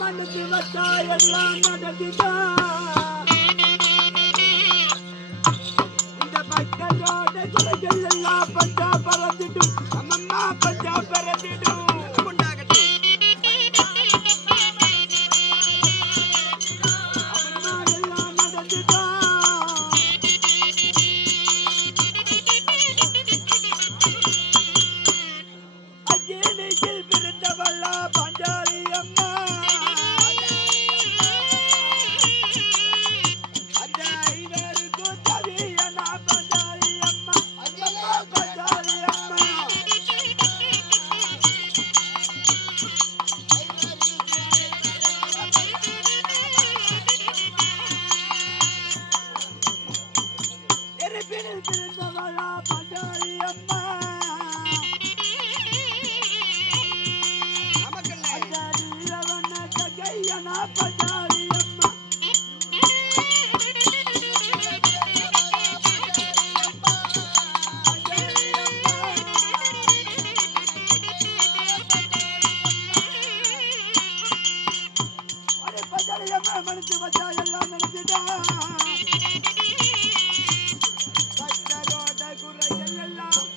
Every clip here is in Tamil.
மனசு வச்சா எல்லாம் நடக்குதா இந்த பக்கத்தோட குறைகள் எல்லாம் பஞ்சா பறந்துடும் அம்மம்மா பஞ்சா பறந்துடும் மனசு வச்சா எல்லாம் நடந்துட்டா பக்தரோட குறைகள் எல்லாம்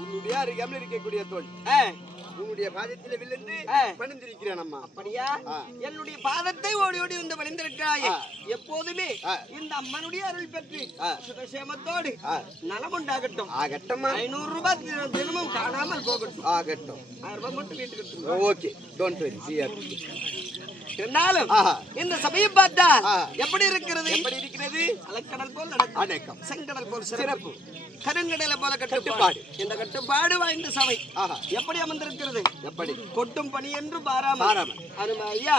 உன்னுடைய அருகாமல் இருக்கக்கூடிய தோழி உன்னுடைய பாதத்திலே விழுந்து பணிந்திருக்கிறேன் அம்மா. அப்படியா? என்னுடைய பாதத்தை ஓடி ஓடி வந்து பணிந்திருக்கிறாயே. எப்போதுமே இந்த அம்மனுடைய அருள் பெற்று சுகசேமத்தோடு நலம் உண்டாகட்டும். ஆகட்டும். 500 ரூபாய் தினமும் காணாமல் போகட்டும். ஆகட்டும். 1000 ரூபாய் மட்டும் வீட்டுக்கு. Okay, don't worry. இருந்தாலும் இந்த சபையை பார்த்தா எப்படி இருக்கிறது? எப்படி இருக்கிறது? அலைக்கடல் போல் அடக்கம், செங்கடல் போல் சிறப்பு, கருங்கடலை போல கட்டுப்பாடு. இந்த கட்டுப்பாடு வாய்ந்த சபை எப்படி அமர்ந்திருக்கிறது? எப்படி? கொட்டும் பணி என்று பாராமல் அருமை ஐயா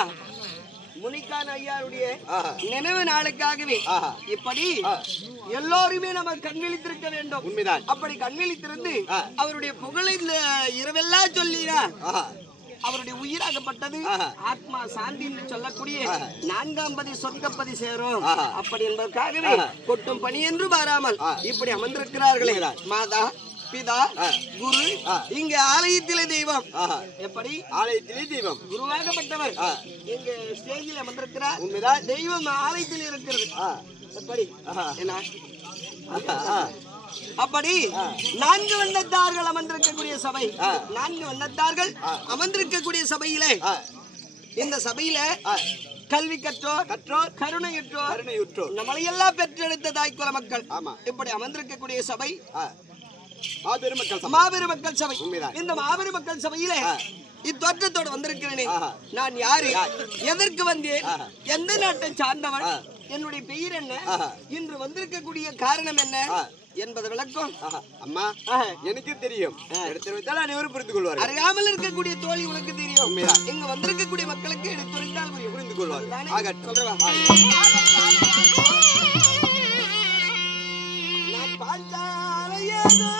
முனிகான் ஐயாருடைய நினைவு நாளுக்காகவே இப்படி எல்லோருமே நம்ம கண்விழித்திருக்க வேண்டும். உண்மைதான். அப்படி கண்விழித்திருந்து அவருடைய புகழை இந்த இரவெல்லாம் சொல்லினா அவருடைய உயிராகப்பட்டது ஆத்மா சாந்தி என்று சொல்லக்கூடிய 4ஆம் பதி சொர்க்கப்பதி சேரும். அப்படி என்பதற்காகவே கொட்டும் பணி என்று பாராமல் இப்படி அமர்ந்திருக்கிறார்களே மாதா பிதா குரு. இங்க ஆலயத்திலே தெய்வம். எப்படி? ஆலயத்திலே தெய்வம் குருவாகப்பட்டவர் இங்க ஸ்டேஜில் அமர்ந்திருக்கிறார். உண்மைதான். தெய்வம் ஆலயத்தில் இருக்கிறது. எப்படி? என்ன அப்படி 4 வண்ணத்தார்கள் அமர்ந்திருக்கக்கூடிய சபை, 4 வண்ணத்தார்கள் அமர்ந்திருக்கக்கூடிய சபையிலே இந்த சபையில கல்வி கற்றோர் கருணையுற்றோர் நம்மளையெல்லாம் பெற்றெடுத்த தாய்க்குல மக்கள் இப்படி அமர்ந்திருக்கக்கூடிய சபை மாபெரும் மக்கள் சபை. இந்த மாபெரும் மக்கள் சபையில இத்தோற்றத்தோடு வந்திருக்கிறேனே நான் யாரு, எதற்கு வந்தேன், எந்த நாட்டை சார்ந்தவன், என்னுடைய பெயர் என்ன, இன்று வந்திருக்கக்கூடிய காரணம் என்ன என்பது விளக்கம் அம்மா எனக்கு தெரியும். எடுத்துரைத்தால் அனைவரும் புரிந்து கொள்வார். அறியாமல் இருக்கக்கூடிய தோழி உனக்கு தெரியும். இங்க வந்திருக்கக்கூடிய மக்களுக்கு எடுத்துரைத்தால் புரிந்து கொள்வார். நான் பாஞ்சாலையதோ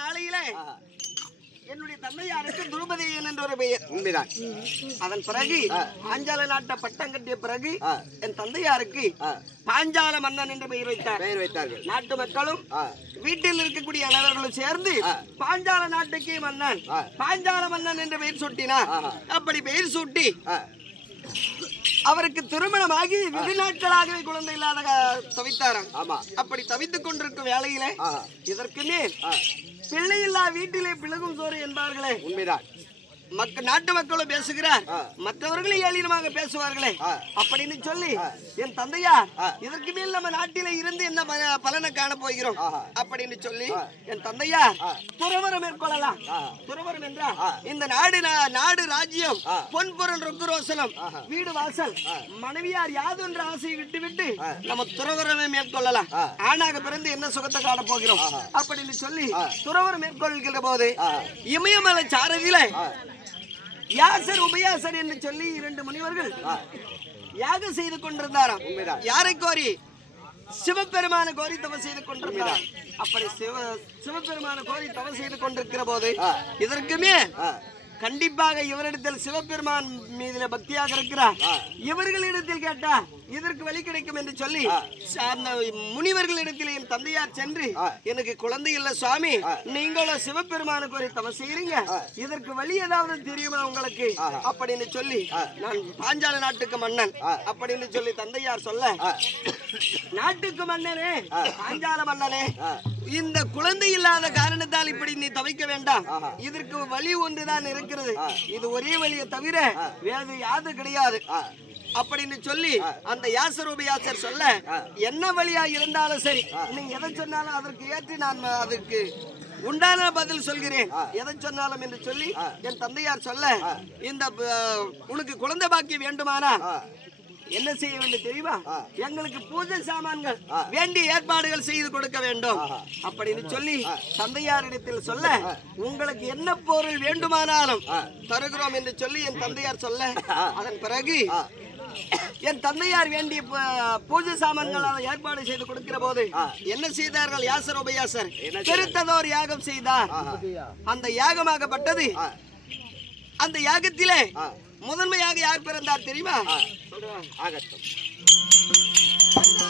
நாளையிலே என்னுடைய தந்தையாருக்கு துருபதேயன் என்ற ஒரு பெயர். உண்மைதான். அதன் பிறகு பாஞ்சால நாட்டை பட்டம் கட்டிய பிறகு என் தந்தையாருக்கு பாஞ்சால மன்னன் என்று பெயர் வைத்தார்கள். நாட்டு மக்களும் வீட்டில் இருக்கக்கூடிய அனைவர்களும் சேர்ந்து பாஞ்சால நாட்டுக்கே மன்னன், பாஞ்சால மன்னன் என்ற பெயர் சூட்டினார். அப்படி பெயர் சூட்டி அவருக்கு திருமணமாகி வெகு நாட்களாகவே குழந்தை இல்லாத தவித்தாராம். அப்படி தவித்துக் கொண்டிருக்கும் வேளையிலே இதற்கு மேல் பிள்ளை இல்லா வீட்டிலே பிளகும் சோறு என்பார்களே, உண்மைதான். நாட்டு மக்களும் பேசுகிறார், மற்றவர்களும் ஏளனமாக பேசுவார்களே அப்படின்னு சொல்லி என் தந்தையார் இதற்கு மேல் நம்ம நாட்டில இருந்து என்ன பலனை காண போகிறோம் அப்படின்னு சொல்லி என் தந்தையார் துறவரம் மேற்கொள்ளலாம். துறவரம் என்றால் இந்த நாடு ராஜ்யம் பொன்பொருள் ரொக்குரோசனம் வீடு வாசல் மனைவியார் யாதொன்று ஆசையை விட்டு விட்டு நம்ம துறவரமே மேற்கொள்ளலாம். ஆணாக பிறந்து என்ன சுகத்தை காண போகிறோம் அப்படின்னு சொல்லி துறவரம் மேற்கொள்கிற போது இமயமலை சாரதியில யாசர் உபயாசர் என்று சொல்லி 2 முனிவர்கள் யாகம் செய்து கொண்டிருந்தாராம். யாரை கோரி? சிவபெருமான கோரி தவம் செய்து கொண்டிருந்தார். அப்படி சிவபெருமான கோரி தவம் செய்து கொண்டிருக்கிற போது இதற்குமே கண்டிப்பாக இவரிடத்தில் சிவபெருமான் மீதுல பக்தியாக இருக்கிறார், இவர்களிடத்தில் கேட்டா இதற்கு வழி கிடைக்கும் என்று சொல்லி அந்த முனிவர்களிடத்தில் என் தந்தையார் சென்று எனக்கு குழந்தை இல்ல சுவாமி, நீங்களும் சிவபெருமானுக்கு ஒரு தவம் செய்யறீங்க, இதற்கு வழி ஏதாவது தெரியுமா உங்களுக்கு அப்படின்னு சொல்லி நான் பாஞ்சால நாட்டுக்கு மன்னன் அப்படின்னு சொல்லி தந்தையார் சொல்ல, நாட்டுக்கு மன்னனே பாஞ்சால மன்னனே, இந்த குழந்தை இல்லாத காரணத்தால் இப்படி நீ தவிக்க வேண்டாம், இதற்கு வழி ஒன்றுதான் இருக்கிறது, இது ஒரே வழியை தவிர வேறு யாது கிடையாது அப்படின்னு சொல்லி அந்த யாசர் சொல்ல, என்ன வழியா இருந்தாலும் சரி நீங்க எதை சொன்னாலும் அதற்கு ஏற்றி நான் அதற்கு உண்டான பதில் சொல்கிறேன், எதை சொன்னாலும் என்று சொல்லி என் தந்தையார் சொல்ல, இந்த உனக்கு குழந்தை பாக்கியம் வேண்டுமானா என்ன செய்ய வேண்டும் தெரியுமா, எங்களுக்கு பூஜை சாமான்கள் வேண்டிய ஏற்பாடுகள் செய்து கொடுக்க வேண்டும் அப்படின்னு சொல்லி தந்தையாரிடத்தில் சொல்ல, உங்களுக்கு என்ன பொருள் வேண்டுமானாலும் தருகிறோம் என்று சொல்லி என் தந்தையார் சொல்ல, அதன் பிறகு என் தந்தையார் வேண்டிய பூஜை சாமான்கள் ஏற்பாடு செய்து கொடுக்கிற போது என்ன செய்தார்கள் யாசர் உபயாசர்? பெருத்ததோர் யாகம் செய்தார். அந்த யாகமாகப்பட்டது, அந்த யாகத்திலே முதன்மையாக யார் பிறந்தார் தெரியுமா? ஆகட்டும்.